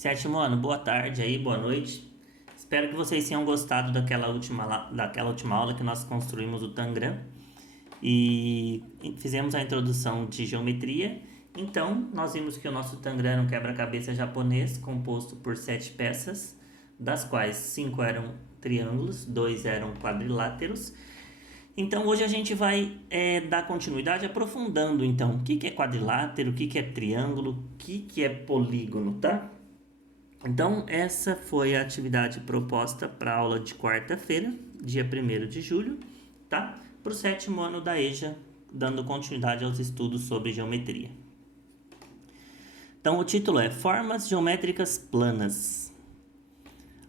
Sétimo ano, boa tarde aí, boa noite. Espero que vocês tenham gostado daquela última aula que nós construímos o Tangram e fizemos a introdução de geometria. Então, nós vimos que o nosso Tangram era um quebra-cabeça japonês composto por 7 peças, das quais 5 eram triângulos, 2 eram quadriláteros. Então, hoje a gente vai dar continuidade aprofundando, então, o que é quadrilátero, o que é triângulo, o que é polígono, tá? Então, essa foi a atividade proposta para a aula de quarta-feira, dia 1º de julho, tá? Para o sétimo ano da EJA, dando continuidade aos estudos sobre geometria. Então, o título é Formas Geométricas Planas.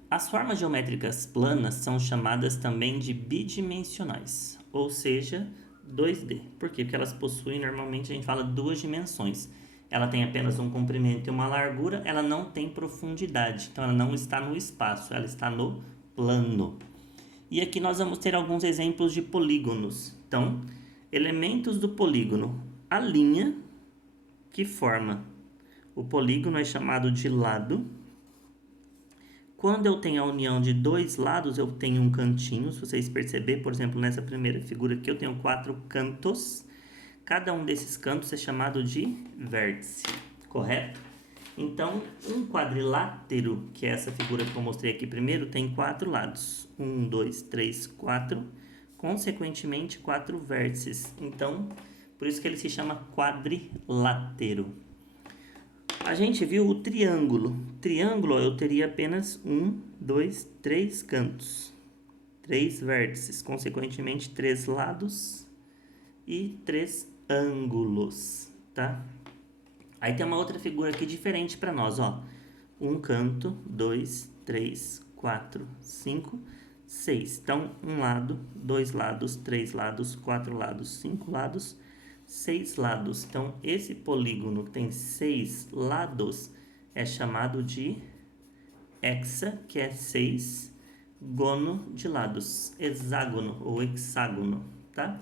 As formas geométricas planas são chamadas também de bidimensionais, ou seja, 2D. Por quê? Porque elas possuem, normalmente a gente fala, duas dimensões. Ela tem apenas um comprimento e uma largura, ela não tem profundidade, então ela não está no espaço, ela está no plano. E aqui nós vamos ter alguns exemplos de polígonos. Então, elementos do polígono. A linha que forma o polígono é chamado de lado. Quando eu tenho a união de dois lados, eu tenho um cantinho. Se vocês perceberem, por exemplo, nessa primeira figura aqui, eu tenho 4 cantos. Cada um desses cantos é chamado de vértice, correto? Então, um quadrilátero, que é essa figura que eu mostrei aqui primeiro, tem 4 lados. 1, 2, 3, 4. Consequentemente, 4 vértices. Então, por isso que ele se chama quadrilátero. A gente viu o triângulo. Triângulo, eu teria apenas 1, 2, 3 cantos. 3 vértices. Consequentemente, 3 lados e 3 ângulos, tá? Aí tem uma outra figura aqui diferente para nós, ó. Um canto, 2, 3, 4, 5, 6. Então, um lado, 2 lados, 3 lados, 4 lados, 5 lados, 6 lados. Então, esse polígono que tem 6 lados é chamado de hexa, que é 6, gono de lados, hexágono ou hexágono, tá?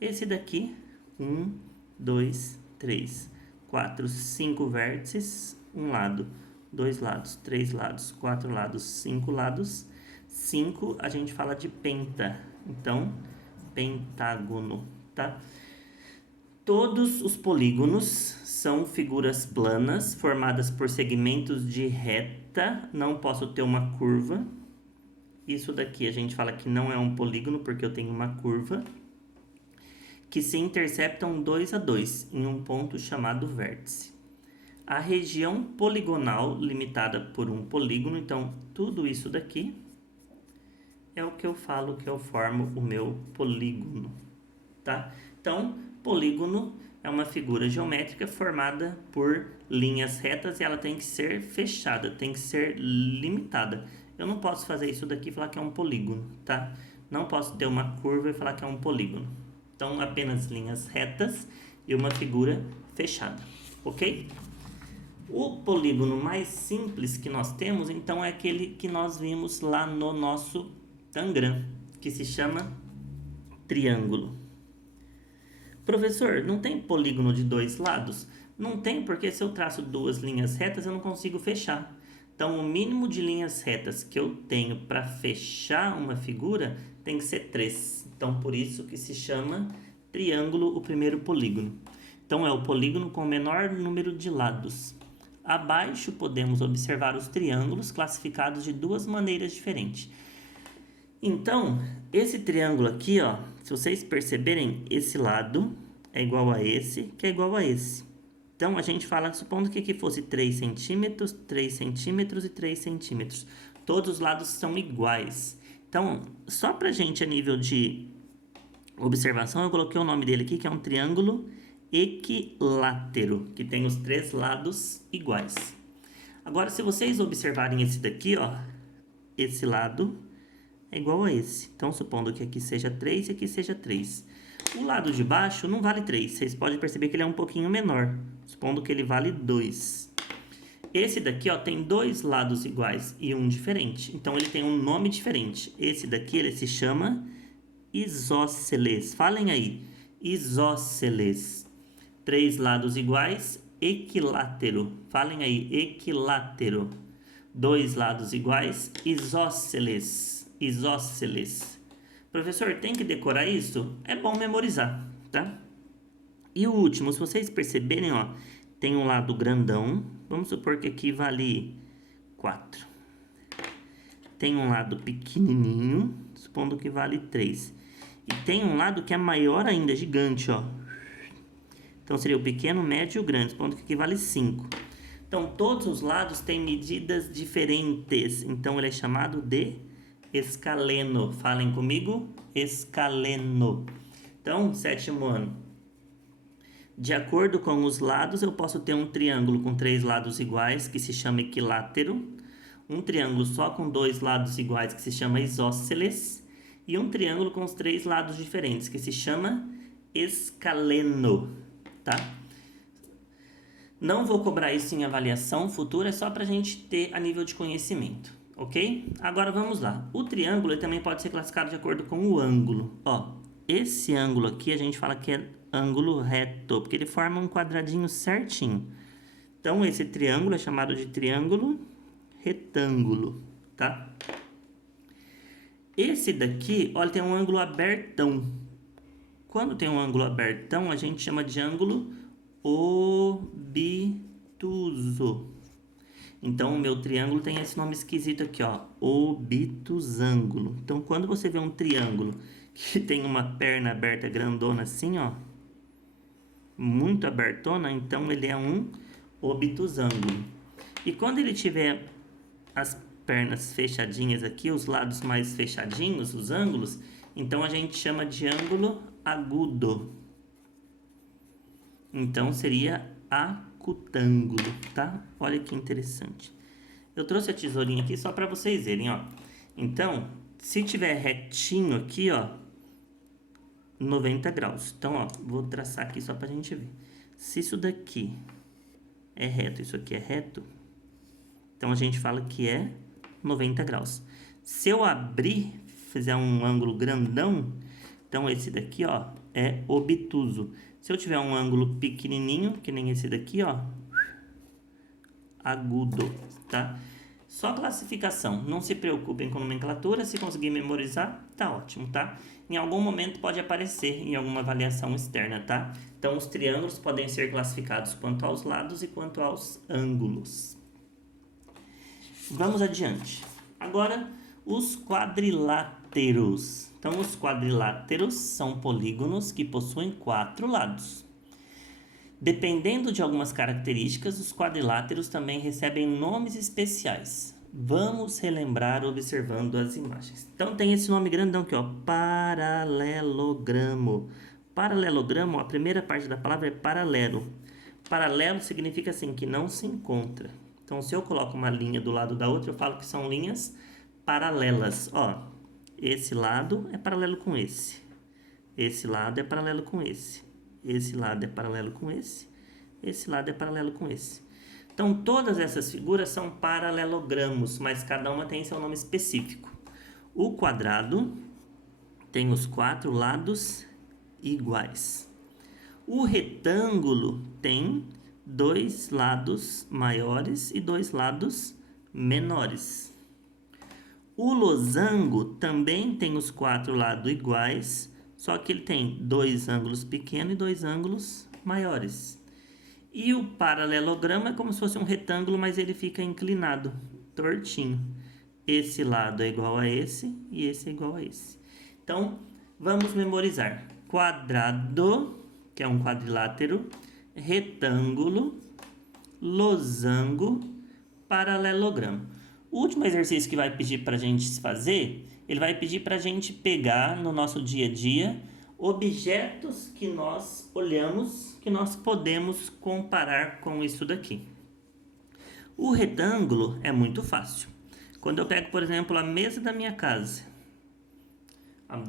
Esse daqui, 1, 2, 3, 4, 5 vértices, um lado, 2 lados, 3 lados, 4 lados, 5 lados. 5 a gente fala de penta, então pentágono, tá? Todos os polígonos são figuras planas formadas por segmentos de reta, não posso ter uma curva. Isso daqui a gente fala que não é um polígono porque eu tenho uma curva, que se interceptam 2 a 2 em um ponto chamado vértice. A região poligonal limitada por um polígono, então tudo isso daqui é o que eu falo que eu formo o meu polígono, tá? Então, polígono é uma figura geométrica formada por linhas retas e ela tem que ser fechada, tem que ser limitada. Eu não posso fazer isso daqui e falar que é um polígono, tá? Não posso ter uma curva e falar que é um polígono. Então, apenas linhas retas e uma figura fechada, ok? O polígono mais simples que nós temos, então, é aquele que nós vimos lá no nosso Tangram, que se chama triângulo. Professor, não tem polígono de 2 lados? Não tem, porque se eu traço 2 linhas retas, eu não consigo fechar. Então, o mínimo de linhas retas que eu tenho para fechar uma figura tem que ser 3. Então, por isso que se chama triângulo o primeiro polígono. Então, é o polígono com o menor número de lados. Abaixo, podemos observar os triângulos classificados de duas maneiras diferentes. Então, esse triângulo aqui, ó, se vocês perceberem, esse lado é igual a esse, que é igual a esse. Então, a gente fala, supondo que aqui fosse 3 centímetros, 3 centímetros e 3 centímetros. Todos os lados são iguais. Então, só pra gente, a nível de observação, eu coloquei o nome dele aqui, que é um triângulo equilátero, que tem os 3 lados iguais. Agora, se vocês observarem esse daqui, ó, esse lado é igual a esse. Então, supondo que aqui seja 3 e aqui seja 3. O lado de baixo não vale 3. Vocês podem perceber que ele é um pouquinho menor. Supondo que ele vale 2. Esse daqui, ó, tem 2 lados iguais e um diferente. Então, ele tem um nome diferente. Esse daqui, ele se chama isósceles. Falem aí. Isósceles. 3 lados iguais, equilátero. Falem aí, equilátero. dois lados iguais, isósceles. Isósceles. Professor, tem que decorar isso? É bom memorizar, tá? E o último, se vocês perceberem, ó, tem um lado grandão, vamos supor que aqui vale 4. Tem um lado pequenininho, supondo que vale 3. E tem um lado que é maior ainda, gigante, ó. Então seria o pequeno, médio e o grande, supondo que aqui vale 5. Então todos os lados têm medidas diferentes, então ele é chamado de escaleno. Falem comigo, escaleno. Então, sétimo ano. De acordo com os lados, eu posso ter um triângulo com 3 lados iguais, que se chama equilátero, um triângulo só com 2 lados iguais, que se chama isósceles, e um triângulo com os 3 lados diferentes, que se chama escaleno, tá? Não vou cobrar isso em avaliação futura, é só para a gente ter a nível de conhecimento, ok? Agora vamos lá. O triângulo também pode ser classificado de acordo com o ângulo. Ó, esse ângulo aqui a gente fala que é ângulo reto, porque ele forma um quadradinho certinho. Então, esse triângulo é chamado de triângulo retângulo, tá? Esse daqui, olha, tem um ângulo abertão. Quando tem um ângulo abertão, a gente chama de ângulo obtuso. Então, o meu triângulo tem esse nome esquisito aqui, ó, obtusângulo. Então, quando você vê um triângulo que tem uma perna aberta grandona assim, ó, muito abertona, então ele é um obtusângulo. E quando ele tiver as pernas fechadinhas aqui, os lados mais fechadinhos, os ângulos, então a gente chama de ângulo agudo. Então seria acutângulo, tá? Olha que interessante. Eu trouxe a tesourinha aqui só para vocês verem, ó. Então, se tiver retinho aqui, ó, 90 graus. Então, ó, vou traçar aqui só pra gente ver. Se isso daqui é reto, isso aqui é reto, então a gente fala que é 90 graus. Se eu abrir, fizer um ângulo grandão, então esse daqui, ó, é obtuso. Se eu tiver um ângulo pequenininho, que nem esse daqui, ó, agudo, tá? Só classificação. Não se preocupem com nomenclatura. Se conseguir memorizar, tá ótimo, tá? Em algum momento pode aparecer em alguma avaliação externa, tá? Então, os triângulos podem ser classificados quanto aos lados e quanto aos ângulos. Vamos adiante. Agora, os quadriláteros. Então, os quadriláteros são polígonos que possuem 4 lados. Dependendo de algumas características, os quadriláteros também recebem nomes especiais. Vamos relembrar observando as imagens. Então, tem esse nome grandão aqui, ó, paralelogramo. Paralelogramo, a primeira parte da palavra é paralelo. Paralelo significa assim, que não se encontra. Então, se eu coloco uma linha do lado da outra, eu falo que são linhas paralelas. Ó, esse lado é paralelo com esse. Esse lado é paralelo com esse. Esse lado é paralelo com esse. Esse lado é paralelo com esse. Então, todas essas figuras são paralelogramos, mas cada uma tem seu nome específico. O quadrado tem os 4 lados iguais. O retângulo tem 2 lados maiores e 2 lados menores. O losango também tem os 4 lados iguais, só que ele tem 2 ângulos pequenos e 2 ângulos maiores. E o paralelogramo é como se fosse um retângulo, mas ele fica inclinado, tortinho. Esse lado é igual a esse e esse é igual a esse. Então, vamos memorizar. Quadrado, que é um quadrilátero, retângulo, losango, paralelogramo. O último exercício que vai pedir para a gente fazer, ele vai pedir para a gente pegar no nosso dia a dia objetos que nós olhamos, que nós podemos comparar com isso daqui. O retângulo é muito fácil. Quando eu pego, por exemplo, a mesa da minha casa,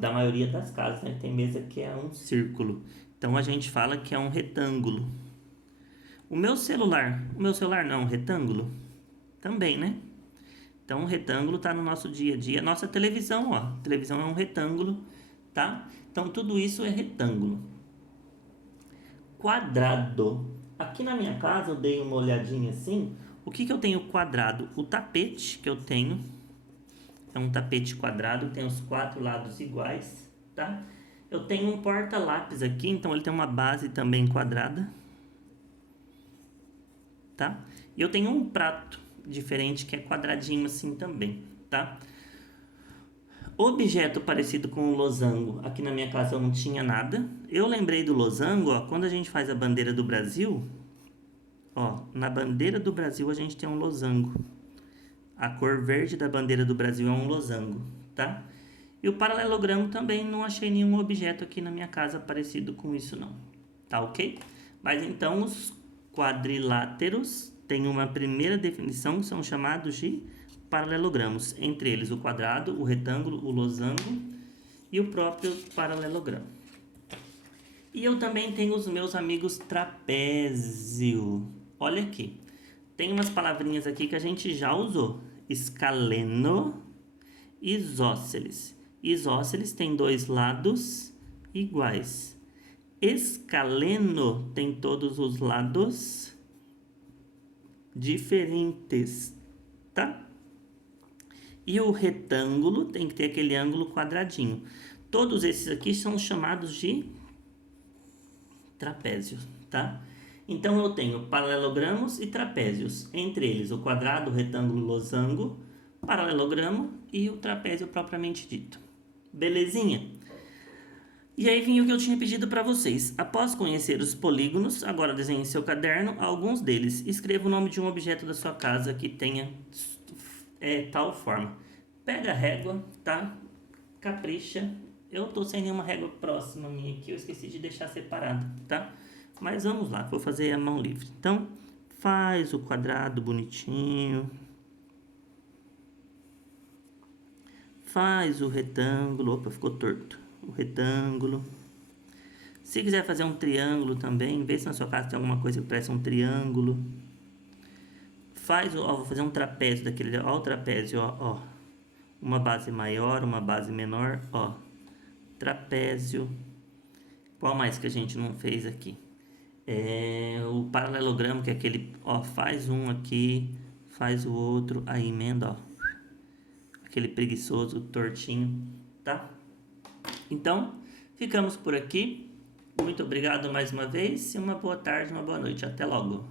da maioria das casas, né, tem mesa que é um círculo. Então a gente fala que é um retângulo. O meu celular não é um retângulo? Também, né? Então o retângulo está no nosso dia a dia. Nossa televisão, ó, a televisão é um retângulo, tá? Então tudo isso é retângulo. Quadrado. Aqui na minha casa eu dei uma olhadinha assim. O que eu tenho quadrado? O tapete que eu tenho é um tapete quadrado, tem os 4 lados iguais, tá? Eu tenho um porta-lápis aqui, então ele tem uma base também quadrada, tá? E eu tenho um prato diferente que é quadradinho assim também, tá? Objeto parecido com o losango, aqui na minha casa eu não tinha nada. Eu lembrei do losango, ó, quando a gente faz a bandeira do Brasil, ó, na bandeira do Brasil a gente tem um losango. A cor verde da bandeira do Brasil é um losango, tá? E o paralelogramo também não achei nenhum objeto aqui na minha casa parecido com isso não, tá ok? Mas então os quadriláteros têm uma primeira definição que são chamados de paralelogramos, entre eles o quadrado, o retângulo, o losango e o próprio paralelogramo. E eu também tenho os meus amigos trapézio. Olha aqui, tem umas palavrinhas aqui que a gente já usou: escaleno, isósceles. Isósceles tem 2 lados iguais. Escaleno tem todos os lados diferentes, tá? E o retângulo tem que ter aquele ângulo quadradinho. Todos esses aqui são chamados de trapézio, tá? Então eu tenho paralelogramos e trapézios, entre eles o quadrado, o retângulo, o losango, paralelogramo e o trapézio propriamente dito. Belezinha? E aí vinha o que eu tinha pedido para vocês. Após conhecer os polígonos, agora desenhe em seu caderno alguns deles. Escreva o nome de um objeto da sua casa que tenha tal forma. Pega a régua, tá? Capricha. Eu tô sem nenhuma régua próxima minha aqui, eu esqueci de deixar separado, tá? Mas vamos lá, vou fazer a mão livre. Então, faz o quadrado bonitinho. Faz o retângulo. Opa, ficou torto. O retângulo. Se quiser fazer um triângulo também, vê se na sua casa tem alguma coisa que parece um triângulo. Faz, ó, vou fazer um trapézio daquele, ó, o trapézio, ó. Uma base maior, uma base menor, ó. Trapézio. Qual mais que a gente não fez aqui? O paralelogramo, que é aquele, ó, faz um aqui, faz o outro, aí emenda, ó. Aquele preguiçoso, tortinho, tá? Então, ficamos por aqui. Muito obrigado mais uma vez e uma boa tarde, uma boa noite. Até logo.